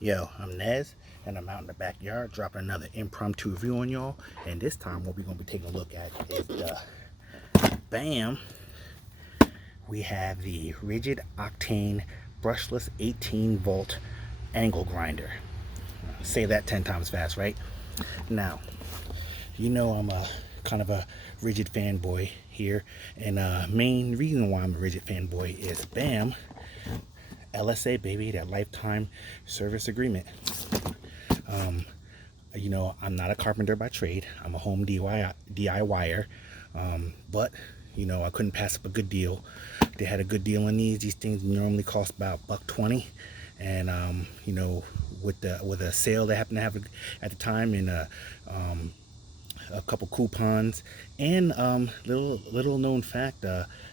Yo, I'm Nez, and I'm out in the backyard dropping another impromptu review on y'all. And this time, what we're going to be taking a look at is the BAM. We have the Ridgid Octane Brushless 18 volt angle grinder. Say that 10 times fast, right? Now, you know I'm a kind of a Ridgid fanboy here, and main reason why I'm a Ridgid fanboy is BAM. LSA, baby, that lifetime service agreement. You know, I'm not a carpenter by trade. I'm a home DIYer. But, you know, I couldn't pass up a good deal. They had a good deal on these. These things normally cost about $1.20. And, you know, with a sale they happen to have at the time, and a couple coupons, and little known fact,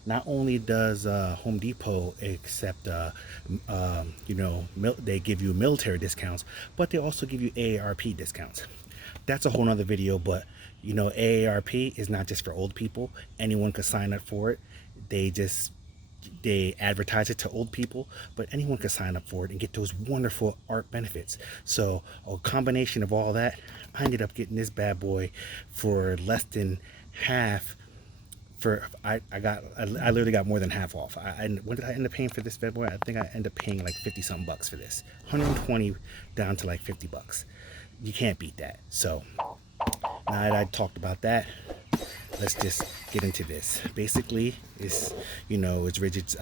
not only does Home Depot accept you know, they give you military discounts, but they also give you AARP discounts. That's a whole nother video, but you know, AARP is not just for old people. Anyone could sign up for it. They advertise it to old people, but anyone can sign up for it and get those wonderful art benefits. So a combination of all that, I ended up getting this bad boy for less than half. I literally got more than half off. What did I end up paying for this bad boy? I think I ended up paying like 50 something bucks for this. 120 down to like 50 bucks. You can't beat that. So now that I talked about that, let's just get into this. Basically, it's, you know, it's Ridgid's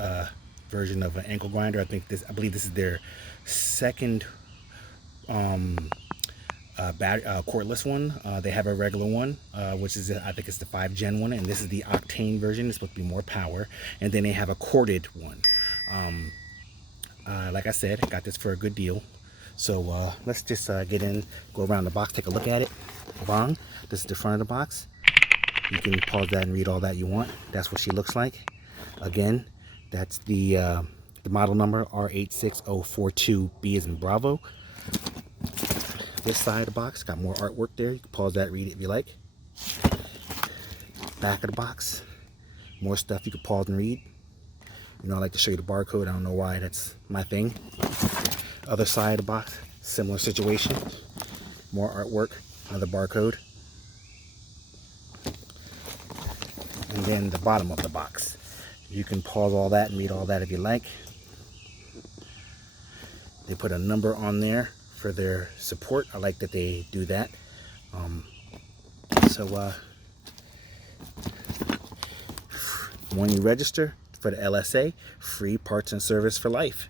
version of an ankle grinder. I believe this is their second cordless one. They have a regular one, which is, I think it's the 5 Gen one, and this is the Octane version. It's supposed to be more power. And then they have a corded one. Like I said, I got this for a good deal. So let's just get in, go around the box, take a look at it. Bong. This is the front of the box. You can pause that and read all that you want. That's what she looks like. Again, that's the model number R86042B as in Bravo. This side of the box got more artwork there. You can pause that, read it if you like. Back of the box, more stuff you can pause and read. You know, I like to show you the barcode. I don't know why, that's my thing. Other side of the box, similar situation. More artwork, another barcode. And then the bottom of the box. You can pause all that and read all that if you like. They put a number on there for their support. I like that they do that. When you register for the LSA, free parts and service for life.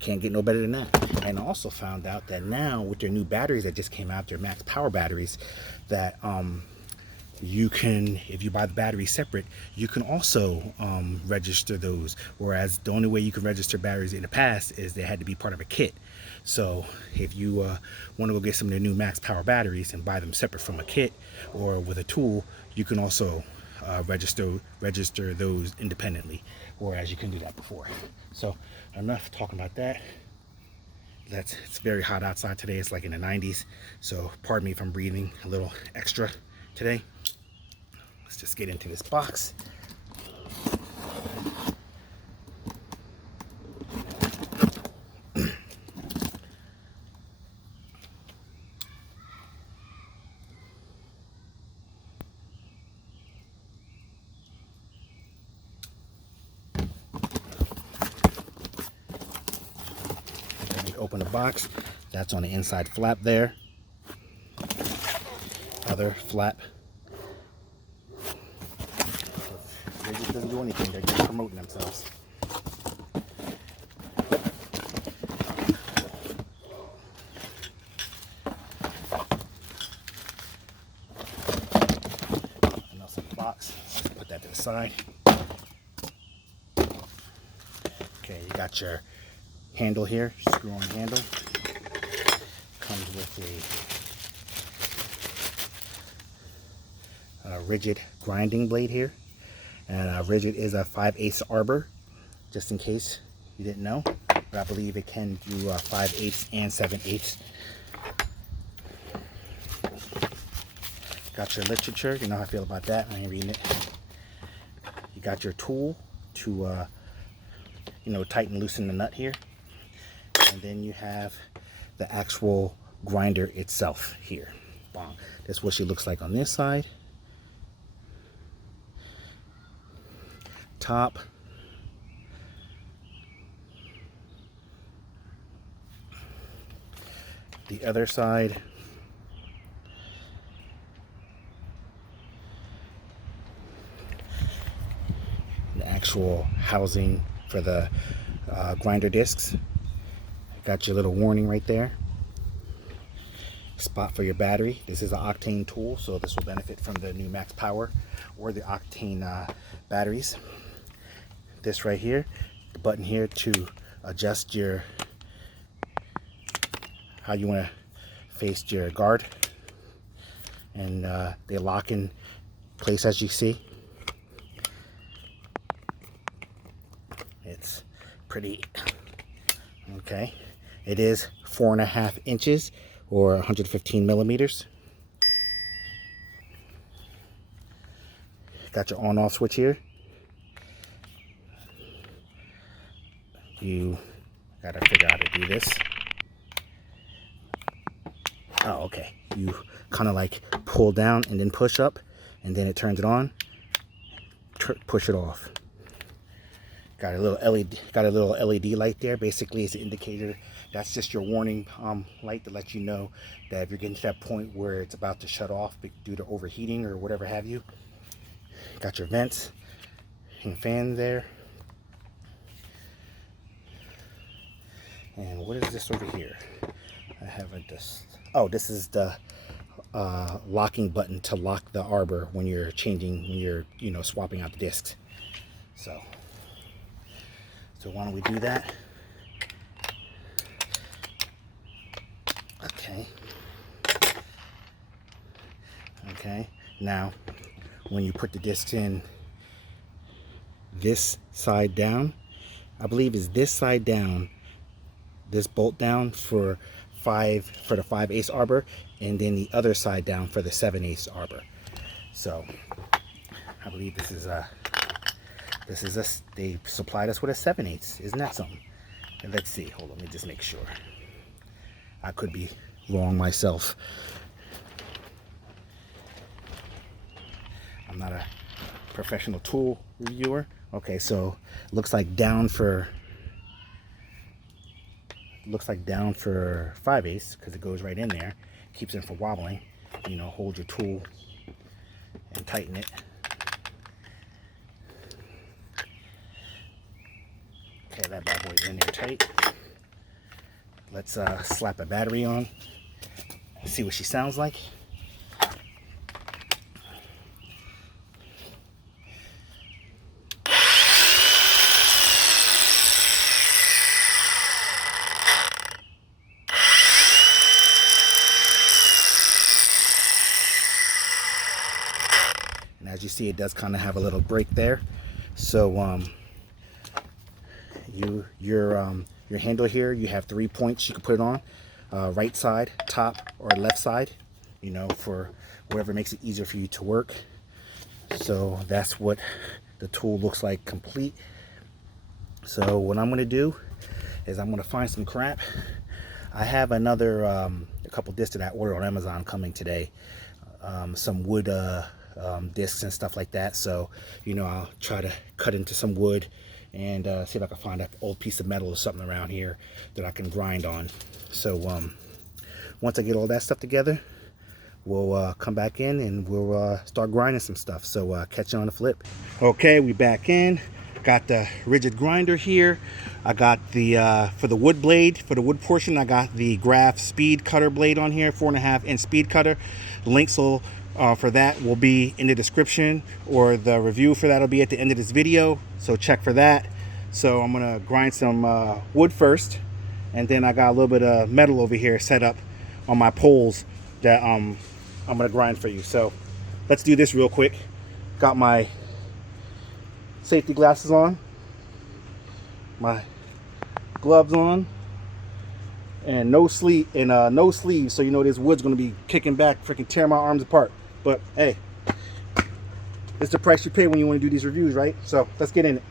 Can't get no better than that. And I also found out that now with their new batteries that just came out, their max power batteries, that you can, if you buy the battery separate, you can also register those. Whereas the only way you can register batteries in the past is they had to be part of a kit. So if you want to go get some of their new max power batteries and buy them separate from a kit or with a tool, you can also register those independently, whereas you couldn't do that before. So enough talking about that. It's very hot outside today. It's like in the 90s. So pardon me if I'm breathing a little extra today. Let's just get into this box. Open the box. That's on the inside flap there. Other flap. They just doesn't do anything. They're just promoting themselves. And also the box. Put that to the side. Okay, you got your handle here, screw-on handle. Comes with a Ridgid grinding blade here, and Ridgid is a 5/8 arbor, just in case you didn't know. But I believe it can do 5/8 and 7/8. Got your literature. You know how I feel about that. I ain't reading it. You got your tool to you know, tighten, loosen the nut here. And then you have the actual grinder itself here. Bong. That's what she looks like on this side. Top. The other side. The actual housing for the grinder discs. Got your little warning right there. Spot for your battery. This is an Octane tool, so this will benefit from the new max power or the Octane batteries. This right here, the button here to adjust your how you want to face your guard, and they lock in place as you see. It's pretty okay. It is 4.5 inches or 115 millimeters. Got your on-off switch here. You gotta figure out how to do this. Oh, okay. You kind of like pull down and then push up, and then it turns it on. Push it off. Got a little LED light there. Basically, it's an indicator. That's just your warning light to let you know that if you're getting to that point where it's about to shut off due to overheating or whatever have you. Got your vents and fan there. And what is this over here? I haven't just. Oh, this is the locking button to lock the arbor when you're swapping out the discs. So why don't we do that? Okay. Now, when you put the discs in, this side down, I believe is this side down, this bolt down for the 5/8 arbor, and then the other side down for the 7/8 arbor. So I believe this is they supplied us with a 7/8. Isn't that something? And let's see. Hold on, let me just make sure. I could be wrong myself. I'm not a professional tool reviewer. Okay, so looks like down for 5/8 because it goes right in there, keeps it from wobbling. Hold your tool and tighten it. Okay, that bad boy's in there tight. Let's slap a battery on, see what she sounds like. And as you see, it does kind of have a little break there. So your handle here, you have 3 points you can put it on, right side, top, or left side, for whatever makes it easier for you to work. So that's what the tool looks like complete. So what I'm going to do is I'm going to find some crap. I have another a couple discs that I ordered on Amazon coming today, some wood discs and stuff like that. So I'll try to cut into some wood and see if I can find an old piece of metal or something around here that I can grind on. So once I get all that stuff together, we'll come back in and we'll start grinding some stuff. So catch you on the flip. Okay, we back in. Got the Ridgid grinder here. I got the for the wood blade, for the wood portion, I got the Graph speed cutter blade on here, 4.5 inch speed cutter. Links for that will be in the description, or the review for that will be at the end of this video, so check for that. So I'm gonna grind some wood first, and then I got a little bit of metal over here set up on my poles that I'm gonna grind for you. So let's do this real quick. Got my safety glasses on, my gloves on, and no sleeves, so this wood's gonna be kicking back, freaking tearing my arms apart. But hey, it's the price you pay when you want to do these reviews, right? So let's get in it.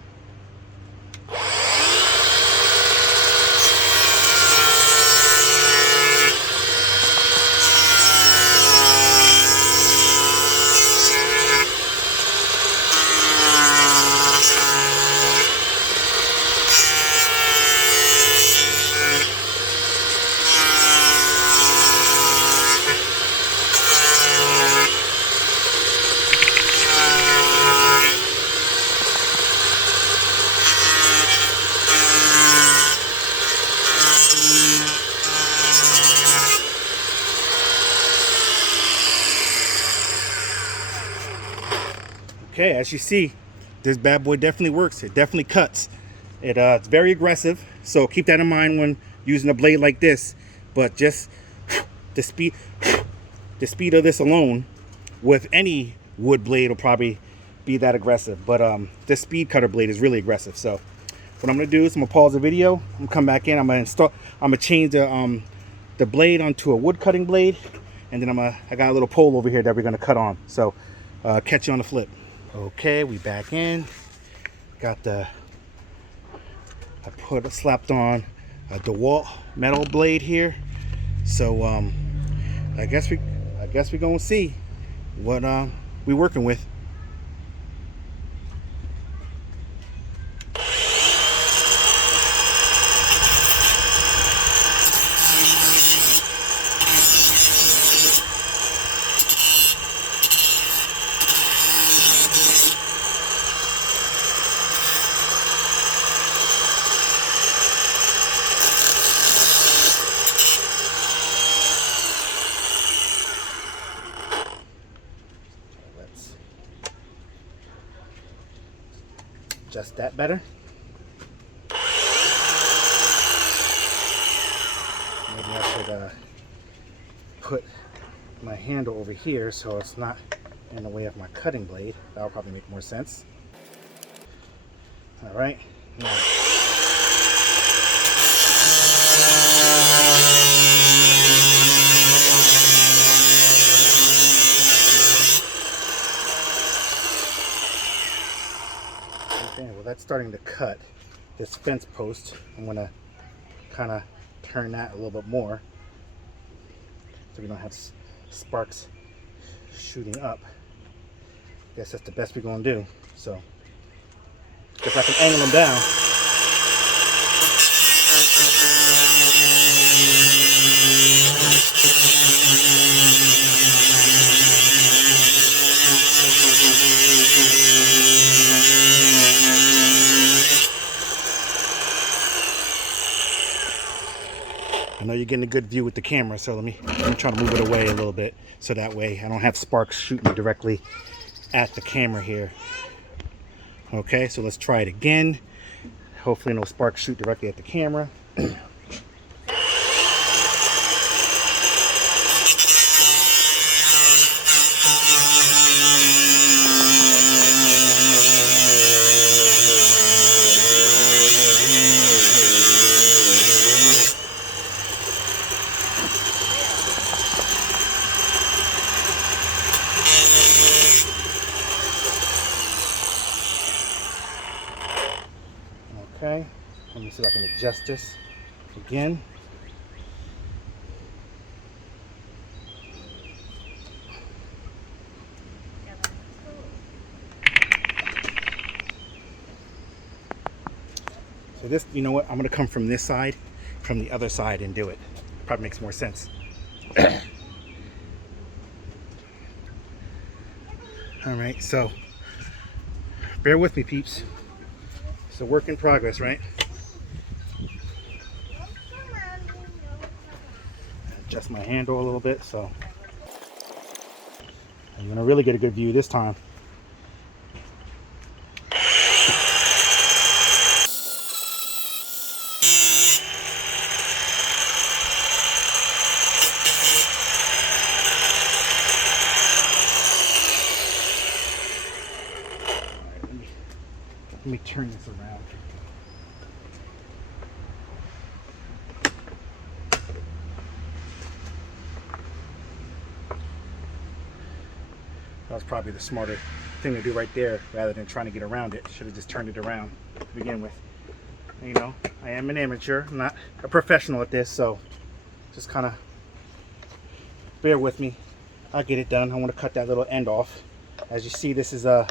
Okay, as you see, this bad boy definitely works. It definitely cuts. It's very aggressive, so keep that in mind when using a blade like this. But just the speed of this alone, with any wood blade, will probably be that aggressive. But this speed cutter blade is really aggressive. So what I'm gonna do is I'm gonna pause the video. I'm gonna come back in. I'm gonna change the blade onto a wood cutting blade, and then I got a little pole over here that we're gonna cut on. So catch you on the flip. Okay, we back in. Got slapped on a DeWalt metal blade here. So I guess we're gonna see what we're working with. Just that better. Maybe I should put my handle over here so it's not in the way of my cutting blade. That'll probably make more sense. All right. Now, okay, well that's starting to cut this fence post. I'm gonna kind of turn that a little bit more so we don't have sparks shooting up. Guess that's the best we're gonna do. So if I can angle them down. I know you're getting a good view with the camera, so let me try to move it away a little bit so that way I don't have sparks shooting directly at the camera here. Okay, so let's try it again. Hopefully no sparks shoot directly at the camera. Okay, let me see if I can adjust this again. So this, you know what, I'm gonna come from this side, from the other side and do it. Probably makes more sense. All right, so bear with me, peeps. It's a work in progress, right? Adjust my handle a little bit, so I'm gonna really get a good view this time. Let me turn this around. That was probably the smarter thing to do right there rather than trying to get around it. Should have just turned it around to begin with. You know, I am an amateur, I'm not a professional at this, so just kind of bear with me. I'll get it done. I want to cut that little end off. As you see, this is a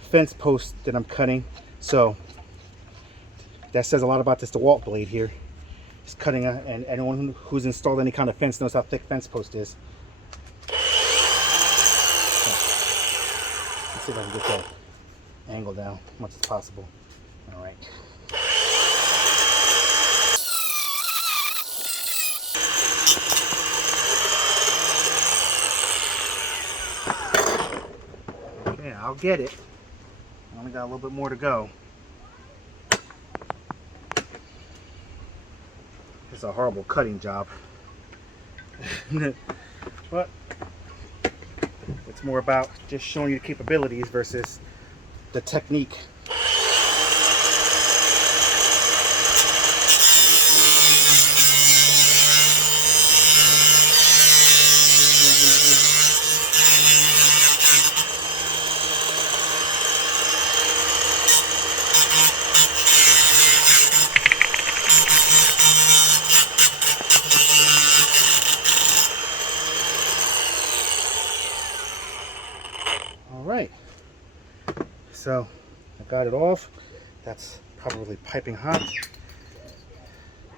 fence post that I'm cutting, so that says a lot about this DeWalt blade here. It's cutting and anyone who's installed any kind of fence knows how thick fence post is. Let's see if I can get that angle down as much as possible. All right. Okay, I'll get it. Only got a little bit more to go. It's a horrible cutting job. But it's more about just showing you the capabilities versus the technique. Alright, so I got it off. That's probably piping hot,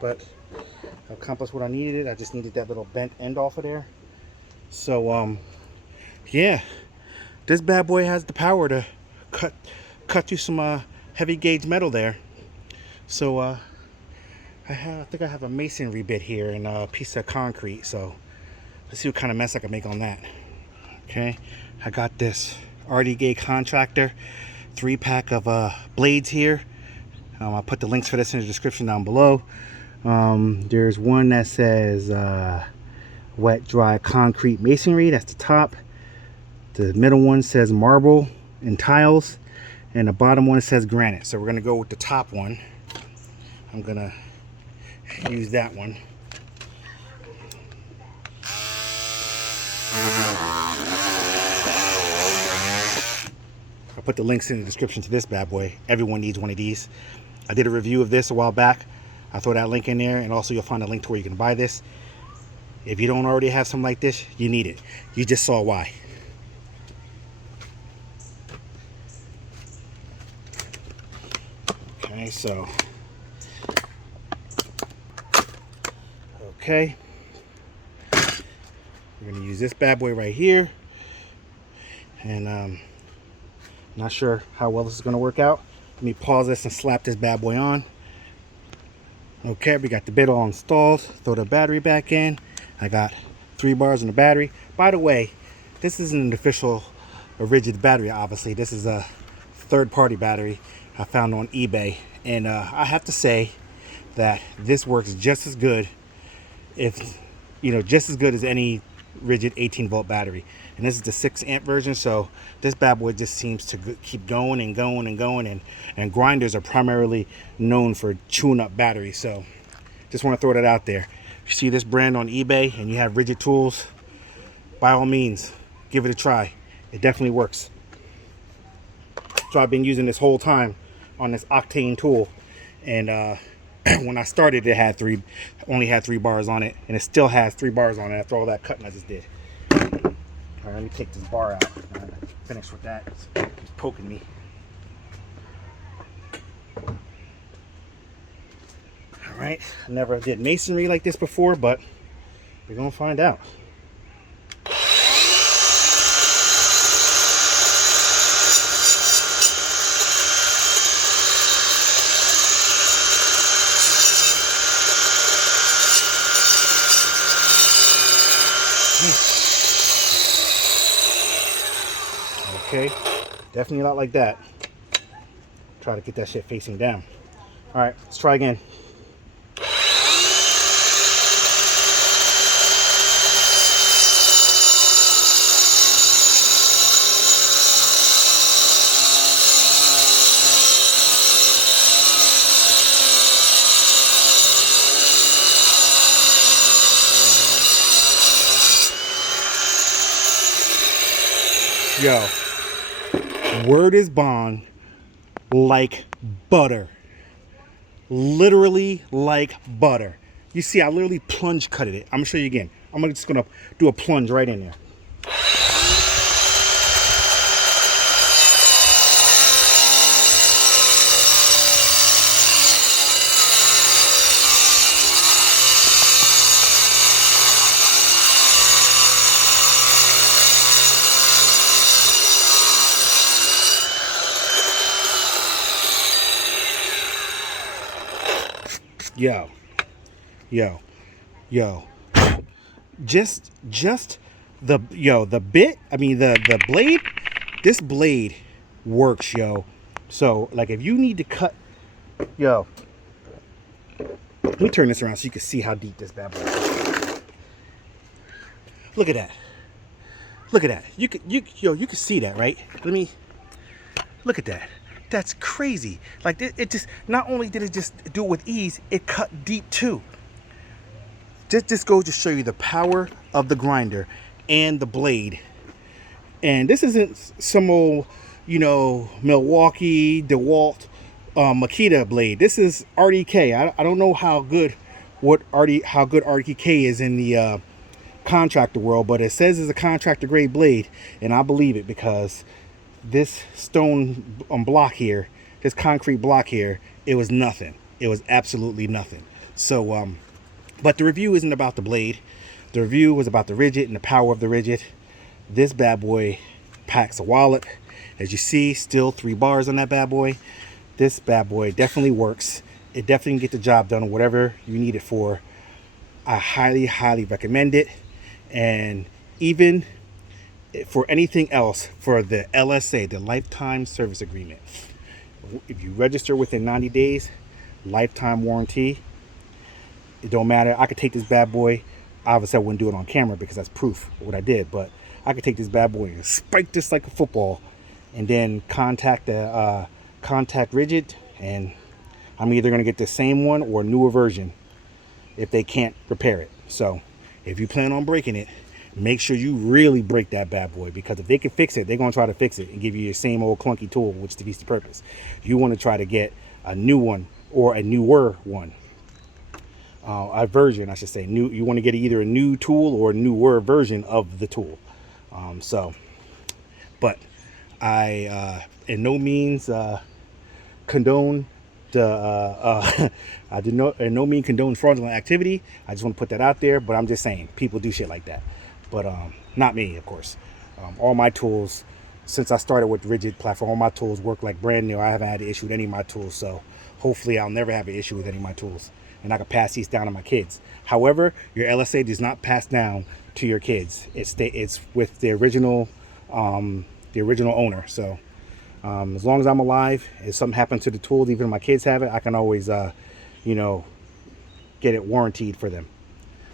but I accomplished what I needed. I just needed that little bent end off of there. So yeah, this bad boy has the power to cut through some heavy gauge metal there. So I think I have a masonry bit here and a piece of concrete, so let's see what kind of mess I can make on that. Okay, I got this RD Contractor 3-pack of blades here. I'll put the links for this in the description down below. There's one that says wet dry concrete masonry, that's the top. The middle one says marble and tiles, and the bottom one says granite. So we're gonna go with the top one. I'm gonna use that one. I'll put the links in the description to this bad boy. Everyone needs one of these. I did a review of this a while back. I'll throw that link in there, and also you'll find a link to where you can buy this. If you don't already have something like this, you need it. You just saw why. Okay, so okay, we're gonna use this bad boy right here, and not sure how well this is gonna work out. Let me pause this and slap this bad boy on. Okay, we got the bit all installed. Throw the battery back in. I got 3 bars in the battery. By the way, this isn't an official Ridgid battery, obviously. This is a third-party battery I found on eBay, and I have to say that this works just as good, if you know, just as good as any Ridgid 18-volt battery. And this is the 6-amp version, so this bad boy just seems to keep going and going and going, and grinders are primarily known for chewing up batteries. So just want to throw that out there. If you see this brand on eBay and you have Ridgid tools, by all means, give it a try. It definitely works. So I've been using this whole time on this Octane tool, and when I started, it had only had 3 bars on it, and it still has 3 bars on it after all that cutting I just did. All right, let me take this bar out. Finish with that. It's poking me. All right, I never did masonry like this before, but we're gonna find out. Okay, definitely not like that. Try to get that shit facing down. All right, let's try again. Yo, word is bond, like butter. Literally like butter. You see, I literally plunge cutted it. I'm gonna show you again. I'm just gonna do a plunge right in there. Yo, just the bit, I mean the blade, this blade works, yo. So like if you need to cut, yo, let me turn this around so you can see how deep this bad boy is. Look at that. Look at that. You can see that, right? Let me look at that. That's crazy. Like it just, not only did it just do it with ease, it cut deep too. Just goes to show you the power of the grinder and the blade. And this isn't some old, you know, Milwaukee, DeWalt, Makita blade. This is RDK. I don't know how good RDK is in the contractor world, but it says it's a contractor grade blade, and I believe it because this stone block here, this concrete block here, it was nothing. It was absolutely nothing. So but the review isn't about the blade. The review was about the Ridgid and the power of the Ridgid. This bad boy packs a wallet. As you see, still 3 bars on that bad boy. This bad boy definitely works. It definitely can get the job done, whatever you need it for. I highly recommend it. And even for anything else, for the LSA, the lifetime service agreement, if you register within 90 days, lifetime warranty. It don't matter. I could take this bad boy. Obviously I wouldn't do it on camera because that's proof of what I did, but I could take this bad boy and spike this like a football, and then contact Ridgid, and I'm either going to get the same one or a newer version if they can't repair it. So if you plan on breaking it, make sure you really break that bad boy, because if they can fix it, they're going to try to fix it and give you your same old clunky tool, which defeats the purpose. You want to try to get a new one or a newer one. A version, I should say. New. You want to get either a new tool or a newer version of the tool. But I in no means condone the I did not in no means condone fraudulent activity. I just want to put that out there. But I'm just saying people do shit like that. But not me, of course. All my tools, since I started with the Ridgid platform, all my tools work like brand new. I haven't had an issue with any of my tools, so hopefully I'll never have an issue with any of my tools, and I can pass these down to my kids. However, your LSA does not pass down to your kids. It's with the original owner. So as long as I'm alive, if something happens to the tool, even if my kids have it, I can always you know, get it warranted for them.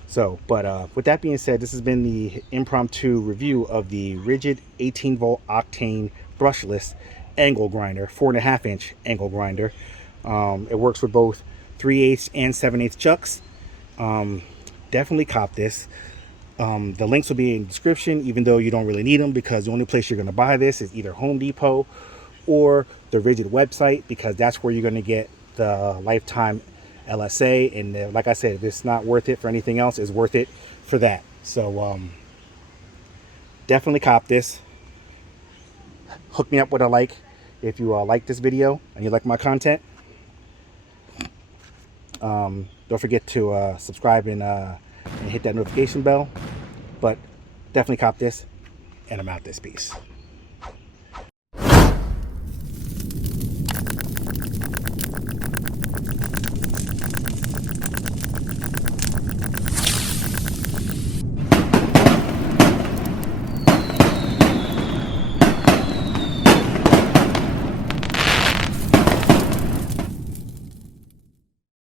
So, but with that being said, this has been the impromptu review of the Ridgid 18-volt Octane brushless angle grinder, 4.5 inch angle grinder. It works with both 3/8 and 7/8 chucks. Definitely cop this. The links will be in the description, even though you don't really need them, because the only place you're going to buy this is either Home Depot or the Ridgid website, because that's where you're going to get the lifetime LSA. And like I said, if it's not worth it for anything else, it's worth it for that. So definitely cop this. Hook me up with a like if you like this video and you like my content. Don't forget to subscribe and hit that notification bell. But definitely cop this, and I'm out this piece.